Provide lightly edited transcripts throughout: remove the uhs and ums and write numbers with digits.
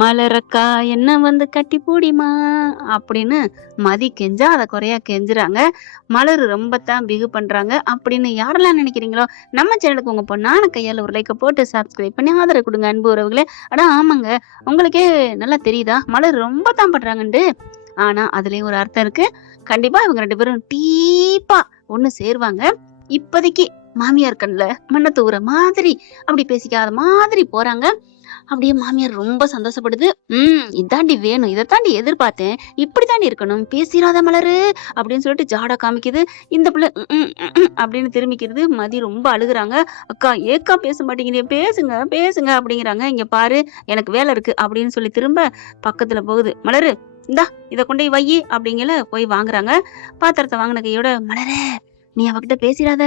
மலரக்கா என்ன வந்து கட்டி பூடிமா அப்படின்னு மதி கெஞ்சா அதை குறையா கெஞ்சுறாங்க. மலர் ரொம்ப தான் பிகு பண்றாங்க அப்படின்னு யாரெல்லாம் நினைக்கிறீங்களோ நம்ம சேனலுக்கு உங்க பொண்ணான கையால ஒரு லைக்கை போட்டு சப்ஸ்கிரைப் பண்ணி ஆதரவு கொடுங்க அன்பு உறவுகளே. அடா ஆமாங்க, உங்களுக்கே நல்லா தெரியுதா மலர் ரொம்ப தான் பண்றாங்கன்ட்டு. ஆனா அதுலயும் ஒரு அர்த்தம் இருக்கு. கண்டிப்பா இவங்க 2 பேரும் டீப்பா ஒண்ணு சேருவாங்க. இப்போதைக்கு மாமியார் கண்ணுல மண்ணை தூவுற மாதிரி அப்படி பேசிக்காத மாதிரி போறாங்க. அப்படியே மாமியார் ரொம்ப சந்தோஷப்படுது. இதாண்டி வேணும், இதை தாண்டி எதிர்பார்த்தேன், இப்படி தாண்டி இருக்கணும், பேசிராத மலரு அப்படின்னு சொல்லிட்டு ஜாடா காமிக்குது. இந்த பிள்ளை அப்படின்னு திரும்பிக்கிறது. மதி ரொம்ப அழுகுறாங்க. அக்கா ஏக்கா பேச மாட்டேங்கிறீங்க, பேசுங்க பேசுங்க அப்படிங்கிறாங்க. இங்க பாரு எனக்கு வேலை இருக்கு அப்படின்னு சொல்லி திரும்ப பக்கத்துல போகுது. மலரு இந்தா இதை கொண்டு போய் வை அப்படிங்கல போய் வாங்குறாங்க. பாத்திரத்தை வாங்கின கையோட, மலரே நீ அவகிட்ட பேசிடாத,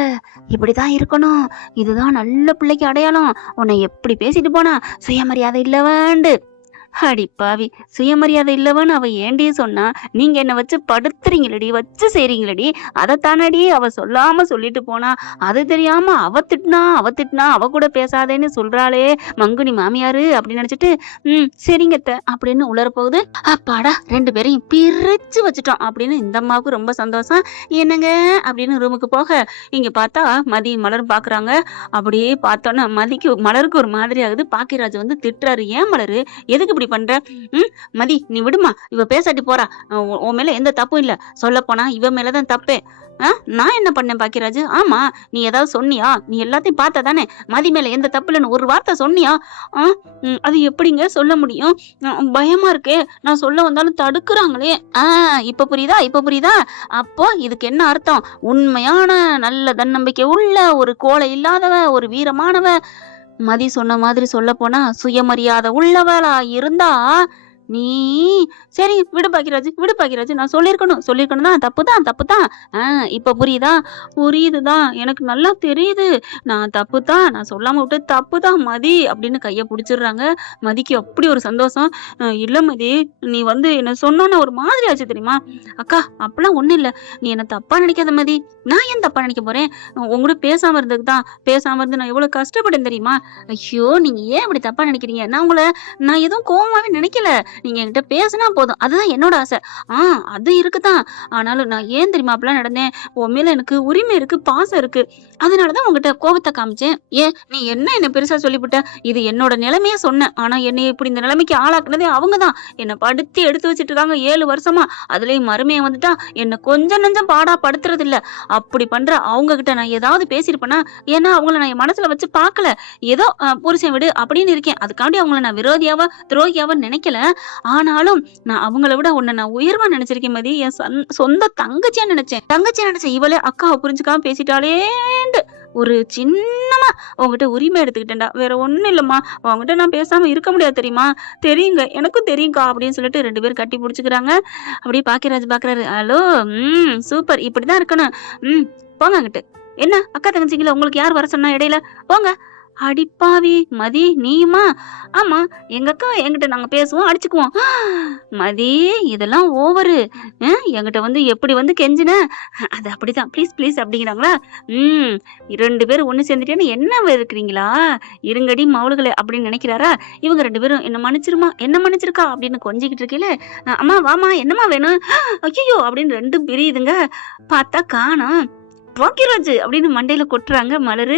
இப்படிதான் இருக்கணும், இதுதான் நல்ல பிள்ளைக்கு அடையாளம், உன்னை எப்படி பேசிட்டு போனா சுயமரியாதை இல்லவண்டு. அடி பாவி, சுயமரியாதை இல்லவன்னு அவ ஏண்டி சொன்னா? நீங்க என்ன வச்சு படுத்துறீங்களடி, வச்சு செய்றீங்களடி, அதைத்தானடி அவ சொல்லாம சொல்லிட்டு போனா. அது தெரியாம அவ திட்டினா அவ கூட பேசாதேன்னு சொல்றாளே மங்குனி மாமியாரு அப்படின்னு நினைச்சிட்டு சரிங்கத்த அப்படின்னு உளர போகுது. அப்பாடா 2 பேரையும் பிரிச்சு வச்சுட்டோம் அப்படின்னு இந்த அம்மாவுக்கு ரொம்ப சந்தோஷம். என்னங்க அப்படின்னு ரூமுக்கு போக இங்க பார்த்தா மதி மலர் பாக்குறாங்க. அப்படியே பார்த்தோன்னா மலருக்கு ஒரு மாதிரி ஆகுது. பாக்கியராஜ் வந்து திட்டுறாரு. ஏன் மலரு எதுக்கு இப்படி பண்ற? மதி நீ விடுமா, இவ பேசாட்டி போறா, உன் மேல எந்த தப்பும் இல்ல, சொல்ல போனா இவ மேலதான் தப்பே. நான் என்ன பண்ணேன் பாக்கியராஜ்? ஆமா நீ ஏதாவது சொன்னியா? நீ எல்லாத்தையும் பார்த்த தானே, மதி மேல எந்த தப்பு இல்லைன்னு ஒரு வார்த்தை சொன்னியா? அது எப்படிங்க சொல்ல முடியும்? பயமா இருக்கே, நான் சொல்ல வந்தாலும் தடுக்குறாங்களே. இப்ப புரியுதா? அப்போ இதுக்கு என்ன அர்த்தம்? உண்மையான நல்ல தன்னம்பிக்கை உள்ள ஒரு கோலை இல்லாதவ, ஒரு வீரமானவ, மதி சொன்ன மாதிரி சொல்ல போனா சுயமரியாதை உள்ளவளா இருந்தா நீ சரி விடு பாக்கியராஜ், நான் சொல்லிருக்கணும் தான், தப்புதான். இப்ப புரியுதுதான், எனக்கு நல்லா தெரியுது, நான் தப்புதான், நான் சொல்லாம விட்டு தப்புதான் மதி அப்படின்னு கைய பிடிச்சிடுறாங்க. மதிக்கு அப்படி ஒரு சந்தோஷம். இல்ல மதி, நீ வந்து என்ன சொன்னோன்னு ஒரு மாதிரி ஆச்சு தெரியுமா? அக்கா அப்பெல்லாம் ஒண்ணும் இல்ல, நீ என்ன தப்பா நினைக்காத மதி. நான் ஏன் தப்பா நினைக்க போறேன்? உங்கள்கிட்ட பேசாம இருந்து நான் எவ்வளவு கஷ்டப்பட்டேன் தெரியுமா? ஐயோ நீங்க ஏன் இப்படி தப்பா நினைக்கிறீங்க? நான் எதுவும் கோவமாவே நினைக்கல, நீங்க என்கிட்ட பேசினா போதும், அதுதான் என்னோட ஆசை. அது இருக்குதான், ஆனாலும் நான் ஏன் தெரியுமா அப்படிலாம் நடந்தேன்? உன் மேல எனக்கு உரிமை இருக்கு, பாசம் இருக்கு, அதனாலதான் உங்ககிட்ட கோபத்தை காமிச்சேன். ஏன் நீ என்ன பெருசா சொல்லிவிட்ட? இது என்னோட நிலைமைய சொன்னேன். ஆனா என்னை இப்படி இந்த நிலைமைக்கு ஆளாக்குனதே அவங்கதான். என்னை படுத்தி எடுத்து வச்சுட்டு இருக்காங்க 7 வருஷமா. அதுலயும் மருமையை வந்துட்டா என்னை கொஞ்சம் நெஞ்சம் பாடா படுத்துறது இல்ல. அப்படி பண்ற அவங்க கிட்ட நான் ஏதாவது பேசியிருப்பேனா? ஏன்னா அவங்கள நான் என் மனசுல வச்சு பார்க்கல. ஏதோ புருஷன் விடு அப்படின்னு இருக்கேன். அதுக்காண்டி அவங்கள நான் விரோதியாவா துரோகியாவா நினைக்கல. ஆனாலும் நான் அவங்கள விட உன்னை நான் உயர்வா நினைச்சிருக்கேன் மதி. என் சொந்த தங்கச்சியா நினைச்சேன். இவளே அக்காவை புரிஞ்சுக்காம பேசிட்டாலேண்டு ஒரு சின்னமா உங்ககிட்ட உரிமை எடுத்துக்கிட்டேன்டா, வேற ஒண்ணும் இல்லம்மா. உங்ககிட்ட நான் பேசாம இருக்க முடியாது தெரியுமா? தெரியுங்க, எனக்கும் தெரியுங்கா அப்படின்னு சொல்லிட்டு 2 பேரும் கட்டி பிடிச்சுக்கிறாங்க. அப்படியே பாக்கியராஜ் பாக்குறாரு. ஹலோ சூப்பர், இப்படிதான் இருக்கணும். போங்க அங்கிட்டு. என்ன அக்கா தங்கச்சிங்களா, உங்களுக்கு யார் வர சொன்னா இடையில? போங்க. அடிப்பாவி மதி, நீயுமா? ஆமா, எங்க அக்கா என்கிட்ட நாங்க பேசுவோம், அடிச்சுக்குவோம். மதி இதெல்லாம் ஓவரு. என்கிட்ட வந்து எப்படி வந்து கெஞ்சின? அது அப்படிதான், ப்ளீஸ் அப்படிங்கிறாங்களா? 2 பேரும் ஒண்ணு சேர்ந்துட்டேன்னு என்ன இருக்கிறீங்களா? இருங்கடி மவுளுகளே அப்படின்னு நினைக்கிறாரா? இவங்க 2 பேரும் என்ன மன்னிச்சிருக்கா அப்படின்னு கொஞ்சிக்கிட்டு இருக்கீங்களே. அம்மா வாமா, என்னம்மா வேணும்? ஐயோ அப்படின்னு 2 பிரியுதுங்க. பார்த்தா காணோம். பாக்கியராஜ் அப்படின்னு மண்டையில கொட்டுறாங்க மலரு.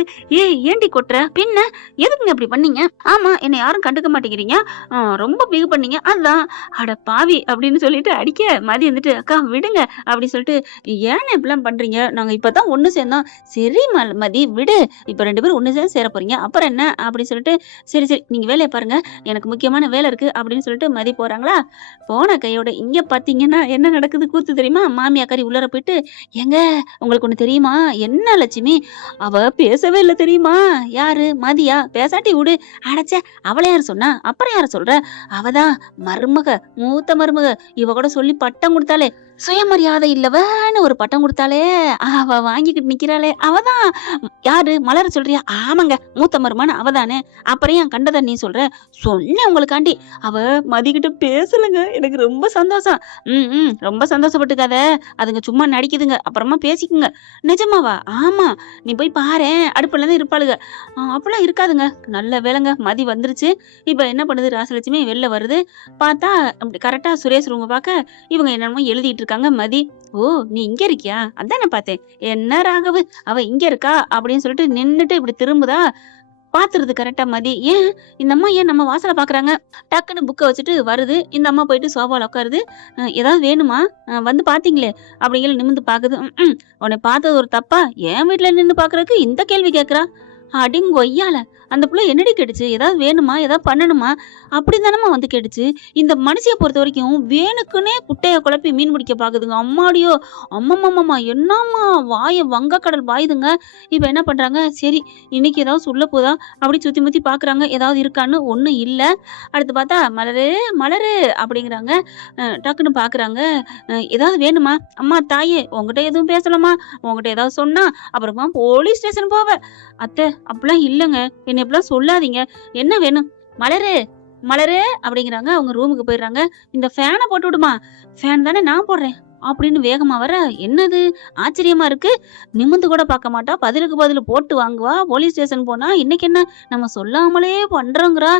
ஏண்டி கொட்டுற? பின்ன எதுக்குங்க அப்படி பண்ணீங்க? ஆமா என்னை யாரும் கண்டுக்க மாட்டேங்கிறீங்க, ரொம்ப பிகு பண்ணீங்க, அதான். அட பாவி அப்படின்னு சொல்லிட்டு அடிக்க மதி வந்துட்டு, அக்கா விடுங்க அப்படின்னு சொல்லிட்டு, ஏன்னு இப்படிலாம் பண்றீங்க? நாங்க இப்பதான் ஒண்ணு சேர்ந்தோம். சரி மதி விடு, இப்ப 2 பேரும் ஒண்ணு சேர்ந்து சேர போறீங்க, அப்புறம் என்ன அப்படின்னு சொல்லிட்டு, சரி நீங்க வேலையை பாருங்க, எனக்கு முக்கியமான வேலை இருக்கு அப்படின்னு சொல்லிட்டு மதி போறாங்களா? போன கையோட இங்க பாத்தீங்கன்னா என்ன நடக்குது கூத்து தெரியுமா? மாமியாக்காரி உள்ளர போயிட்டு, ஏங்க உங்களுக்கு ஒண்ணு தெரியுமா? என்ன லட்சுமி, அவ பேசவே இல்லை தெரியுமா? யாரு? மதியா? பேசாட்டி விடு. அடைச்ச அவளை யாரு சொன்னா? அப்புறம் யார சொல்ற? அவதான் மருமக, மூத்த மருமக. இவ கூட சொல்லி பட்டம் கொடுத்தாலே, சுயமரியாதை இல்லவன்னு ஒரு பட்டம் கொடுத்தாலே, அவ வாங்கிக்கிட்டு நிக்கிறாளே, அவதான். யாரு? மலர சொல்றியா? ஆமாங்க, மூத்த மருமகன் அவதானே. அப்புறம் ஏன் கண்டதை நீ சொல்ற? சொன்னேன் உங்களுக்காண்டி. அவ மதிக்கிட்ட பேசலங்க, எனக்கு ரொம்ப சந்தோஷம். ரொம்ப சந்தோஷப்பட்டுக்காத, அதுங்க சும்மா நடிக்குதுங்க, அப்புறமா பேசிக்குங்க. நிஜமாவா? ஆமா. நீ போய் பாரேன். அடுப்புல தான் இருப்பாளுக. அப்பலாம் இருக்காதுங்க. நல்ல வேளைங்க மதி வந்துருச்சு. இப்ப என்ன பண்ணுது ராசலட்சுமி வெளில வருது. பார்த்தா அப்படி கரெக்ட்டா சுரேஷ் ரூம பார்க்க, இவங்க என்னமோ எழுதிட்டு இருக்காங்க மதி. "ஓ! நீ இங்க இருக்கியா? அதானே பார்த்தேன். என்ன ராகவு அவ இங்க இருக்கா?" அப்படின்னு சொல்லிட்டு நின்னுட்டு இப்படி திரும்புதா, பாத்துருது கரெக்ட்டா மதி. இந்த அம்மா ஏன் நம்ம வாசல பார்க்குறாங்க? டக்குன்னு புக்க வச்சுட்டு வருது. இந்த அம்மா போயிட்டு சோஃபால உட்காருது. "ஏதாவது வேணுமா? வந்து பார்த்தீங்களே!" அப்படிங்கையில நிமிர்ந்து பாக்குது. "ம்ஹ்ம். உன்னை பார்த்தது ஒரு தப்பா? என் வீட்ல நின்னு பார்க்கறதுக்கு இந்த கேள்வி கேட்கிறா?" அடிங்கொய்யால! அந்த புள்ள என்னடி கேட்டுச்சு? "ஏதாவது வேணுமா? ஏதாவது பண்ணணுமா?" அப்படின்னு தானம்மா வந்து கேட்டுச்சு. இந்த மனுஷிய பொறுத்தவரைக்கும் வேணுக்குன்னே குட்டைய குழப்பி மீன் பிடிக்க பாக்குதுங்க. அம்மாடியோ! அம்மம்மம்மம்மா! என்னாம்மா வாய வங்கக்கடல் பாயுதுங்க. இப்ப என்ன பண்றாங்க, சரி இன்னைக்கு ஏதாவது சொல்ல போதா? அப்படி சுத்தி முத்தி பாக்குறாங்க. ஏதாவது இருக்கான்னு, ஒண்ணும் இல்ல. அடுத்து பார்த்தா, "மலரு, மலரு" அப்படிங்கிறாங்க. டக்குன்னு பாக்குறாங்க. "ஏதாவது வேணுமா? அம்மா தாயே உன்கிட்ட எதுவும் பேசலம்மா. உன்கிட்ட ஏதாவது சொன்னா, அப்புறமா போலீஸ் ஸ்டேஷன் போவ." "அத்தை அப்படிலாம் இல்லங்க. என்னை இப்படிலாம் சொல்லாதீங்க. என்ன வேணும்?" "மலரு, மலரு" அப்படிங்கிறாங்க. அவங்க ரூமுக்கு போயிடுறாங்க. "இந்த ஃபேனை போட்டு விடுமா." "ஃபேன் தானே நான் போடுறேன்." அப்படின்னு வேகமா வர, என்னது ஆச்சரியமா இருக்கு. நிமிர்ந்து கூட பார்க்க மாட்டா. பதிலுக்கு பதில் போட்டு வாங்குவா. போலீஸ் ஸ்டேஷன் போனா, இன்னைக்கு என்ன நம்ம சொல்லாமலே பண்றோங்கிறா.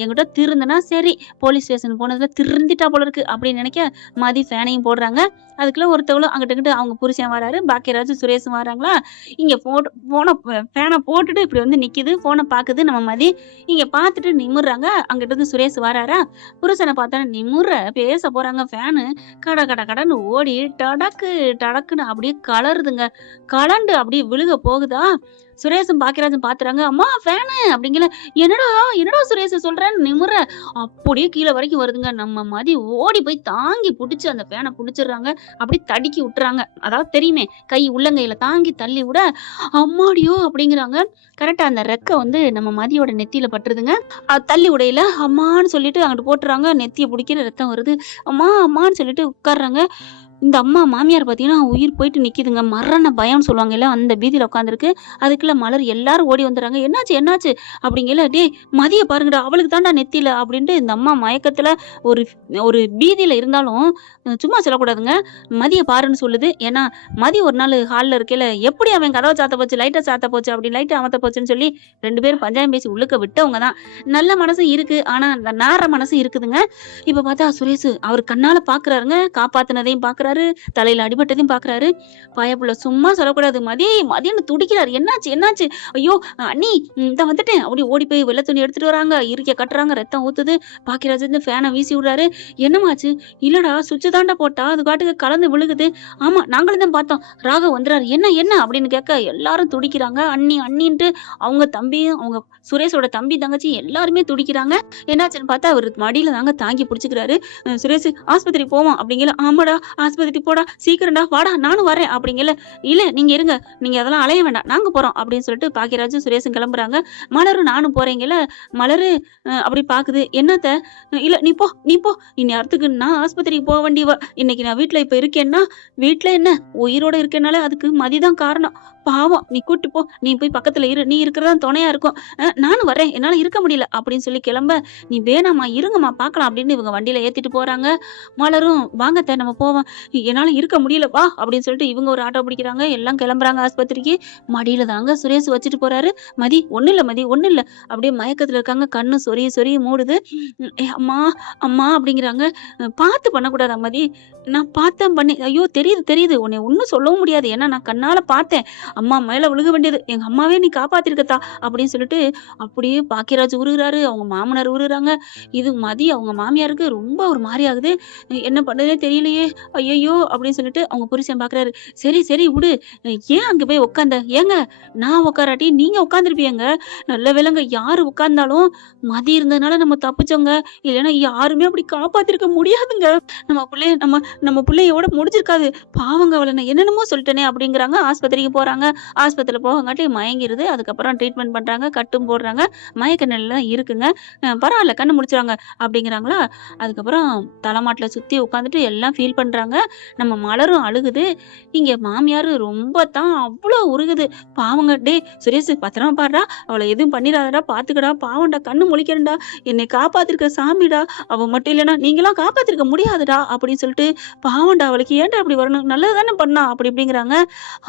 என்கிட்ட திருந்தனா சரி. போலீஸ் ஸ்டேஷன் போனதுல திருந்திட்டா போல இருக்கு அப்படின்னு நினைக்க, மதி ஃபேனையும் போடுறாங்க. அதுக்குள்ள ஒருத்தவளும் அங்கிட்டு இங்கிட்டு அவங்க புருஷன் வராரு. பாக்கியராஜும் சுரேஷும் வராங்களா. இங்க போன ஃபேனை போட்டுட்டு இப்படி வந்து நிக்குது. போனை பாக்குது நம்ம மதி. இங்க பார்த்துட்டு நிமிர்றாங்க. அங்கிட்டு இருந்து சுரேஷ் வராரா. புருஷனை பார்த்தோன்னே நிமிர்ற பேச போறாங்க. ஃபேனு கட கட கடன்னு ஓடி டடக்கு டடக்குன்னு அப்படியே கலருதுங்க. கலண்டு அப்படியே விழுக போகுதா. சுரேஷும் பாக்கியராஜும் பாத்துறாங்க. "அம்மா ஃபேனு" அப்படிங்கல. "என்னடா என்னடா சுரேஷ் சொல்றேன்னு" நிமிர அப்படியே கீழே வரைக்கும் வருதுங்க. நம்ம மதி ஓடி போய் தாங்கி புடிச்சு அந்த ஃபேனை புடிச்சிடுறாங்க. அப்படி தடுக்கி விட்டுறாங்க. அதாவது தெரியுமே, கை உள்ளங்கையில தாங்கி தள்ளி விட, "அம்மாடியோ" அப்படிங்கிறாங்க. கரெக்டா அந்த ரெக்க வந்து நம்ம மதியோட நெத்தியில பட்டுருதுங்க. தள்ளி உடையில அம்மான்னு சொல்லிட்டு அங்கிட்டு போட்டுறாங்க. நெத்திய பிடிக்கிற ரத்தம் வருது. "அம்மா அம்மான்னு" சொல்லிட்டு உட்கார்றாங்க. இந்த அம்மா மாமியார் பார்த்தீங்கன்னா, உயிர் போயிட்டு நிக்குதுங்க. மரண பயம்னு சொல்லுவாங்கல்ல, அந்த பீதியில உட்காந்துருக்கு. அதுக்குள்ள மலர் எல்லாரும் ஓடி வந்துடுறாங்க. "என்னாச்சு என்னாச்சு?" அப்படிங்கையில, "டேய் மதிய பாருங்கடா, அவளுக்கு தான்டா நெத்தியில" அப்படின்ட்டு இந்த அம்மா மயக்கத்துல ஒரு ஒரு பீதியில இருந்தாலும் சும்மா சொல்லக்கூடாதுங்க. மதிய பாருன்னு சொல்லுது. ஏன்னா மதி ஒரு நாள் ஹால்ல இருக்கையில, "எப்படி அவன் கதவ சாத்த போச்சு, லைட்ட சாத்த போச்சு, அப்படி லைட்ட அமத்த போச்சுன்னு" சொல்லி 2 பேரும் பஞ்சாயம் பேசி உள்ளுக்க விட்டவங்க தான். நல்ல மனசு இருக்கு. ஆனா அந்த நார மனசு இருக்குதுங்க. இப்ப பார்த்தா சுரேஷ் அவர் கண்ணால பாக்குறாருங்க. காப்பாத்துனதையும் பாக்குறாரு. தலையில அடிபட்டதையும் பாக்குறாரு. பயப்புள்ள சும்மா சொல்லக்கூடாது. மதின்னு துடிக்கிறாரு. "என்னாச்சு என்னாச்சு?" "ஐயோ அண்ணி இந்தா வந்துட்டேன்." அப்படி ஓடி போய் வெள்ளை துணி எடுத்துட்டு வராங்க. இறுக்கிய கட்டுறாங்க. ரத்தம் ஊத்துது. பாக்கியராஜ் வந்து ஃபேனை வீசி விடுறாரு. "என்னமாச்சு?" "இல்லடா சுவிட்ச் தாண்டா போட்டா, அது பாட்டுக்கு கலந்து விழுகுது." "ஆமா நாங்களும் தான் பார்த்தோம்." ராகவ் வந்துறாரு. "என்ன என்ன?" அப்படின்னு கேட்க எல்லாரும் துடிக்கிறாங்க. அண்ணி அண்ணின்ட்டு அவங்க தம்பியும், அவங்க சுரேஷோட தம்பி தங்கச்சி எல்லாருமே துடிக்கிறாங்க. என்னாச்சுன்னு பார்த்தா அவர் மடியில தாங்க தாங்கி பிடிச்சுக்கிறாரு. "சுரேஷ் ஆஸ்பத்திரிக்கு போவோம்." அப்படிங்கல. "ஆமாடா ஆஸ்பத்திரிக்கு போடா, சீக்கிரம்டா வாடா நானும் வரேன்." அப்படிங்கல. "இல்ல நீங்க இருங்க, நீங்க அதெல்லாம் அலைய வேண்டாம், நாங்க போறோம்." அப்படின்னு சொல்லிட்டு பாக்கியராஜும் சுரேஷும் கிளம்புறாங்க. மலரும் நானும் போறேங்கல. மலரு அப்படி பாக்குது. "என்னத்த?" "இல்ல நீ போ நீ போ. இந்நேரத்துக்கு நான் ஆஸ்பத்திரிக்கு போக வேண்டியவ. இன்னைக்கு நான் வீட்ல இப்ப இருக்கேன்னா, வீட்ல என்ன உயிரோட இருக்கேனாலே அதுக்கு மதிதான் காரணம். பாவம் நீ கூட்டு போ. நீ போய் பக்கத்துல இரு. நீ இருக்கிறதா துணையா இருக்கும். நானும் வரேன். என்னால இருக்க முடியல." அப்படின்னு சொல்லி கிளம்ப, "நீ வேணாம்மா இருங்கம்மா பார்க்கலாம்." அப்படின்னு இவங்க வண்டியில ஏத்திட்டு போறாங்க. மலரும், "வாங்க அத்தை நம்ம போவோம்." "என்னால இருக்க முடியல வா." அப்படின்னு சொல்லிட்டு இவங்க ஒரு ஆட்டோ பிடிக்கிறாங்க. எல்லாம் கிளம்புறாங்க ஆஸ்பத்திரிக்கு. மடியில தாங்க சுரேஷ் வச்சுட்டு போறாரு. "மதி ஒண்ணும் இல்ல மதி ஒண்ணும் இல்ல." அப்படியே மயக்கத்துல இருக்காங்க. கண்ணு சொரிய சொரிய மூடுது. அம்மா அம்மா" அப்படிங்கிறாங்க. "பார்த்து பண்ணக்கூடாதா மதி?" "நான் பார்த்தேன் பண்ணி." "ஐயோ தெரியுது தெரியுது. உன்னை ஒண்ணும் சொல்லவும் முடியாது. ஏன்னா நான் கண்ணால பார்த்தேன். அம்மா மேல விழுக வேண்டியது. எங்க அம்மாவே நீ காப்பாத்திருக்கத்தா." அப்படின்னு சொல்லிட்டு அப்படியே பாக்கியராஜ் உருகுறாரு. அவங்க மாமனார் உருகுறாங்க. இது மதி அவங்க மாமியாருக்கு ரொம்ப ஒரு மாரி ஆகுது. என்ன பண்ணுறதுனே தெரியலையே, ஐயையோ அப்படின்னு சொல்லிட்டு அவங்க புருஷன் பார்க்குறாரு. "சரி சரி விடு, ஏன் அங்க போய் உட்காந்த? ஏங்க நான் உட்காராட்டி நீங்க உட்காந்துருப்பீங்க. நல்ல வேளைங்க யாரு உட்கார்ந்தாலும் மதி இருந்ததுனால நம்ம தப்பிச்சோங்க. இல்லைன்னா யாருமே அப்படி காப்பாத்திருக்க முடியாதுங்க. நம்ம பிள்ளைய நம்ம நம்ம பிள்ளையோட முடிஞ்சிருக்காது. பாவங்க அவள நான் என்னென்னமோ சொல்லிட்டேனே." அப்படிங்கிறாங்க. ஆஸ்பத்திரிக்கு போறாங்க. ஆஸ்பத்திரியில போகங்காட்டி மயங்கிருது. அதுக்கப்புறம் ட்ரீட்மெண்ட் பண்றாங்க. கட்டும் போடுறாங்க. மயக்க நிலையில தான் இருக்குங்க. பரவால்ல கண்ணு முழிச்சுருவாங்க அப்படிங்கிறாங்களா, அதுக்கப்புறம் தலைமாட்டுல சுத்தி உட்காந்துட்டு எல்லாம் ஃபீல் பண்றாங்க. நம்ம மலரும் அழுகுது. இங்க மாமியாரு ரொம்ப தான் அவ்ளோ உருகுது. பாவங்க, "டேய் சுரேஷ் பத்திரமா பாருடா, அவள எதுவும் பண்ணிறாதடா, பாத்துக்கடா, பாவம்டா, கண்ணு முழிக்கிறேன்டா, என்னை காப்பாத்திருக்க சாமிடா, அவ மட்டும் இல்லைன்னா நீங்களாம் காப்பாத்திருக்க முடியாதுடா" அப்படின்னு சொல்லிட்டு, "பாவம்டா, அவளுக்கு ஏன்டா அப்படி வரணும், நல்லது தானே பண்ணா" அப்படி இப்படிங்கிறாங்க.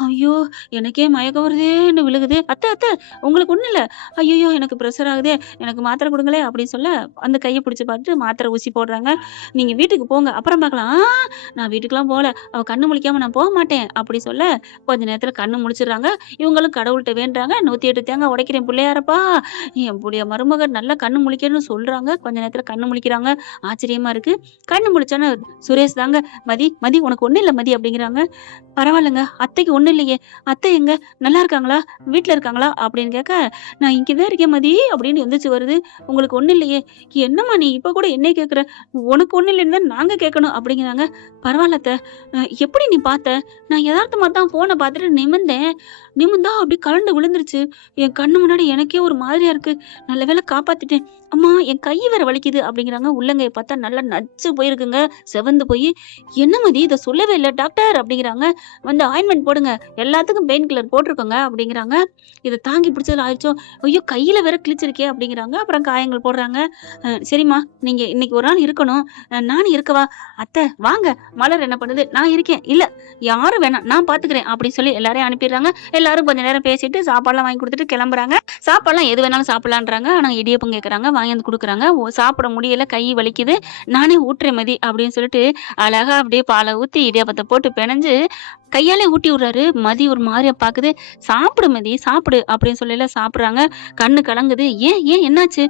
ஐயோ எனக்கே மயக்கம் வருதேன்னு விழுகுது. "அத்தை அத்தை உங்களுக்கு ஒண்ணும் இல்ல." "ஐயையோ எனக்கு ப்ரெஷர் ஆகுதே, எனக்கு மாத்திரை குடுங்களேன்" அப்படின்னு சொல்ல, அந்த கைய பிடிச்சு பார்த்துட்டு மாத்திரை ஊசி போடுறாங்க. "நீங்க வீட்டுக்கு போங்க, அப்புறம் பார்க்கலாம்." நான் வீட்டுக்குலாம் போல, அவ கண்ணு முழிக்காம நான் போக மாட்டேன் அப்படி சொல்ல, கொஞ்ச நேரத்துல கண்ணு முழிச்சிடுறாங்க. இவங்களும் கடவுள்ட்ட வேண்டுறாங்க, 108 தேங்காய் உடைக்கிறேன் பிள்ளையாரப்பா, என் புடிய மருமக நல்லா கண்ணு முழிக்கணும்னு சொல்றாங்க. கொஞ்ச நேரத்துல கண்ணு முழிக்கிறாங்க. ஆச்சரியமா இருக்கு. கண்ணு முழிச்சோன்னே சுரேஷ் தாங்க, "மதி மதி உனக்கு ஒண்ணும் இல்ல மதி" அப்படிங்கிறாங்க. "பரவாயில்லங்க, அத்தைக்கு ஒண்ணும் இல்லையே, அத்தை எங்க, நல்லா இருக்காங்களா, வீட்ல இருக்காங்களா" அப்படின்னு கேட்க, "நான் இங்க தான் இருக்கேன் மதி" அப்படின்னு எந்திரிச்சு வருது. "உங்களுக்கு ஒண்ணும் இல்லையே, என்னம்மா நீ இப்ப கூட என்னைய கேட்குற, உனக்கு ஒண்ணும் இல்லைன்னு தான் நாங்க கேட்கணும்" அப்படிங்கிறாங்க. "பரவாயில்ல அத்தை, எப்படி நீ பார்த்த?" "நான் எதார்த்தமா தான் ஃபோன பார்த்துட்டு நிமிர்ந்தேன். நிமிர்ந்தா அப்படியே கழண்டு விழுந்துருச்சு. என் கண்ணு முன்னாடி எனக்கே ஒரு மாதிரியா இருக்கு. நல்ல வேளை காப்பாத்திட்டேன். அம்மா என் கை வேற வலிக்குது" அப்படிங்கிறாங்க. உள்ளங்கைய பார்த்தா நல்லா நச்சு போயிருக்குங்க, செவந்து போய். "என்ன மதி இத சொல்லவே இல்ல டாக்டர்" அப்படிங்கிறாங்க. "வந்து ஆயின்மென்ட் போடுங்க, எல்லாத்துக்கும் பெயின் கில்லர் போட்டுருக்கோங்க" அப்படிங்கிறாங்க. இத தாங்கி பிடிச்சதுல ஆயிடுச்சோ, ஐயோ கையில வேற கிழிச்சிருக்கே அப்படிங்கிறாங்க. அப்புறம் காயங்கள் போடுறாங்க. சரிம்மா நீங்க இன்னைக்கு ஒரு நாள் இருக்கணும், நானும் இருக்கவா?" "அத்தை வாங்க, மலர் என்ன பண்ணுது, நான் இருக்கேன்." "இல்ல யாரும் வேணாம், நான் பாத்துக்கிறேன்" அப்படின்னு சொல்லி எல்லாரையும் அனுப்பிடுறாங்க. எல்லாரும் கொஞ்ச நேரம் பேசிட்டு சாப்பாடுலாம் வாங்கி கொடுத்துட்டு கிளம்புறாங்க. சாப்பாடுலாம் எது வேணாலும் சாப்பிடலான்றாங்க. ஆனா இடியப்பம் கேட்கறாங்க, வாங்கி வந்து குடுக்குறாங்க. சாப்பிட முடியல, கை வலிக்குது, "நானே ஊட்டுறேன் மதி" அப்படின்னு சொல்லிட்டு அழகா அப்படியே பாலை ஊத்தி இடியாப்பத்தை போட்டு பெனஞ்சு கையாலே ஊட்டி விடுறாரு. மதி ஒரு மாதிரியா பாக்குது. "சாப்பிடு மதி சாப்பிடு" அப்படின்னு சொல்லல சாப்பிடுறாங்க. கண்ணு கலங்குது. "ஏன் ஏன் என்னாச்சு?"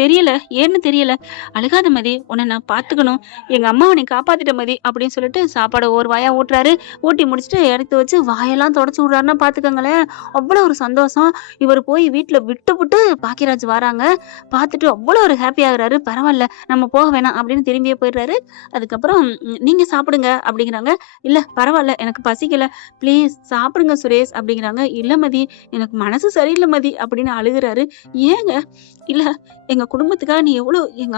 தெரியல, ஏன்னு தெரியல." "அழுகாத மதி, உன்னை நான் பாத்துக்கணும், எங்க அம்மாவை நீ காப்பாத்திட்ட மதி" அப்படின்னு சொல்லிட்டு சாப்பாடு ஒரு வாயா ஊட்டுறாரு. ஊட்டி முடிச்சுட்டு எடுத்து வச்சு வாயெல்லாம் தொடச்சு விடுறாருன்னா பாத்துக்கோங்களேன். அவ்வளவு ஒரு சந்தோஷம். இவர் போய் வீட்டுல விட்டுப்புட்டு பாக்கியராஜ் வராங்க. பார்த்துட்டு அவ்வளோ ஒரு ஹாப்பி ஆகுறாரு. "பரவாயில்ல நம்ம போக வேணாம்" அப்படின்னு திரும்பியே போயிடுறாரு. அதுக்கப்புறம் "நீங்க சாப்பிடுங்க" அப்படிங்கிறாங்க. "இல்ல பரவாயில்ல, எனக்கு பசிக்கல, ப்ளீஸ் சாப்பிடுங்க சுரேஷ்" அப்படிங்கிறாங்க. "இல்ல மதி, எனக்கு மனசு சரியில்லை மதி" அப்படின்னு அழுகுறாரு. "ஏங்க?" "இல்ல எங்க குடும்பத்துக்காக நீ எவ்வளோ, எங்க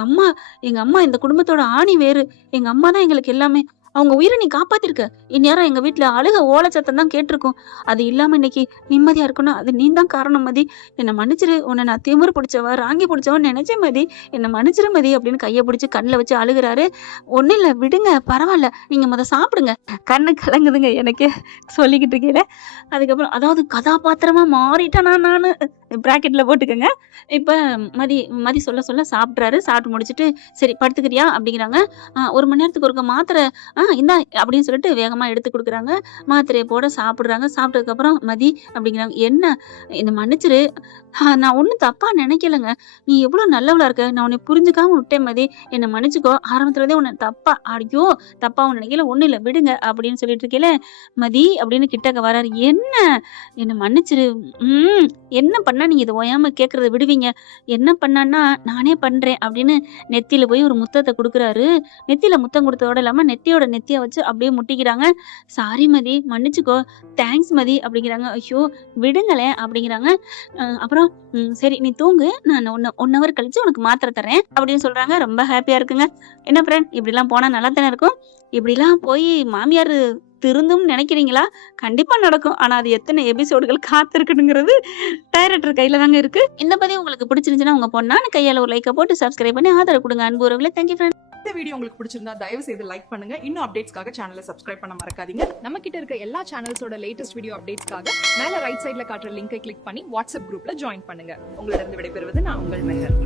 அம்மா இந்த குடும்பத்தோட ஆணி வேறு, எங்க அம்மா தான் எங்களுக்கு எல்லாமே, அவங்க உயிரை நீ காப்பாத்திருக்க. இந்நேரம் எங்க வீட்டுல அழுக ஓலை சத்தம் தான் கேட்டிருக்கும். அது இல்லாம இன்னைக்கு நிம்மதியா இருக்கணும், அது நீ தான் காரணம் மதி. என்னை மன்னிச்சிரு, உன்னை நான் திமிரு பிடிச்சவ ராங்கி பிடிச்சவன்னு நினைச்சேன் மதி, என்னை மன்னிச்சிரு மதி" அப்படின்னு கையை பிடிச்சு கண்ணில் வச்சு அழுகுறாரு. "ஒன்னும் இல்ல விடுங்க, பரவாயில்ல, நீங்க முத சாப்பிடுங்க." கண்ணு கலங்குதுங்க எனக்கு சொல்லிக்கிட்டு இருக்கையில. அதுக்கப்புறம் அதாவது கதாபாத்திரமா மாறிட்டேனா நானு, பிராக்கெட்ல போட்டுக்கோங்க. இப்ப மதி மதி சொல்ல சொல்ல சாப்பிட்றாரு. சாப்பிட்டு முடிச்சுட்டு, "சரி படுத்துக்கிறியா" அப்படிங்கிறாங்க. 1 மணி நேரத்துக்கு ஒருக்க மாத்திரை, இந்தா" அப்படின்னு சொல்லிட்டு வேகமா எடுத்து குடுக்குறாங்க. மாத்திரையை போட சாப்பிடுறாங்க. சாப்பிட்டதுக்கப்புறம், "மதி" அப்படிங்கிறாங்க. "என்ன?" "என்ன மன்னிச்சிரு, நான் ஒண்ணும் தப்பா நினைக்கலங்க. நீ எவ்வளோ நல்லவளா இருக்க, நான் உன்னை புரிஞ்சுக்காம விட்டேன் மதி, என்னை மன்னிச்சுக்கோ. ஆரம்பத்துலேருந்தே உன்னை தப்பா, ஐயோ தப்பாவும் நினைக்கல, ஒண்ணும் இல்ல விடுங்க" அப்படின்னு சொல்லிட்டு இருக்கையில, "மதி" அப்படின்னு கிட்டக்க வராரு. "என்ன?" "என்னை மன்னிச்சிரு." என்ன பண்ணா நீங்க இதை ஓயாம கேட்கறத விடுவீங்க? என்ன பண்ணான்னா நானே பண்றேன்" அப்படின்னு நெத்தியில போய் ஒரு முத்தத்தை கொடுக்குறாரு. நெத்தியில முத்தம் கொடுத்ததோட இல்லாம நெத்தியோட நெத்திய வச்சு அப்படியே முட்டிக்கிறாங்க. "சாரி மதி, மன்னிச்சுக்கோ, தேங்க்ஸ் மதி" அப்படிங்கிறாங்க. "ஐயோ விடுங்களேன்" அப்படிங்கிறாங்க. அப்புறம் "சரி நீ தூங்கு, நான் 1 ஹவர் கழிச்சு உனக்கு மாத்திரை தரேன்" அப்படின்னு சொல்றாங்க. ரொம்ப ஹாப்பியா இருக்குங்க. என்ன ஃப்ரெண்ட், இப்படிலாம் போனா நல்லா தானே இருக்கும். இப்படிலாம் போய் மாமியார் திருந்தும்னு நினைக்கிறீங்களா? கண்டிப்பா நடக்கும். ஆனா அது எத்தனை எபிசோடுகள் காத்திருக்குங்கிறது டைரக்டர் கையில தாங்க இருக்கு. இந்த பதிவு உங்களுக்கு பிடிச்சிருந்துச்சுன்னா உங்க பொண்ணான கையால ஒரு லைக்கை போட்டு சப்ஸ்கிரைப் பண்ணி ஆதரவு கொடுங்க. அன்பு உறவுகளே, தேங்க்யூ ஃப்ரெண்ட். இந்த வீடியோ உங்களுக்கு பிடிச்சிருந்தா தயவு செய்து லைக் பண்ணுங்க. இன்னும் அப்டேட்ஸ்க்காக சேனலை சப்ஸ்கிரைப் பண்ண மறக்காதீங்க. நம்ம கிட்ட இருக்க எல்லா சேனல்ஸோட லேட்டஸ்ட் வீடியோ அப்டேட்ஸ்க்காக மேல ரைட் சைடுல காட்டுற லிங்கை கிளிக் பண்ணி வாட்ஸ்அப் குரூப்ல ஜாயின் பண்ணுங்க. உங்களிடம் விடைபெறுவது நான் உங்கள் மெஹர்.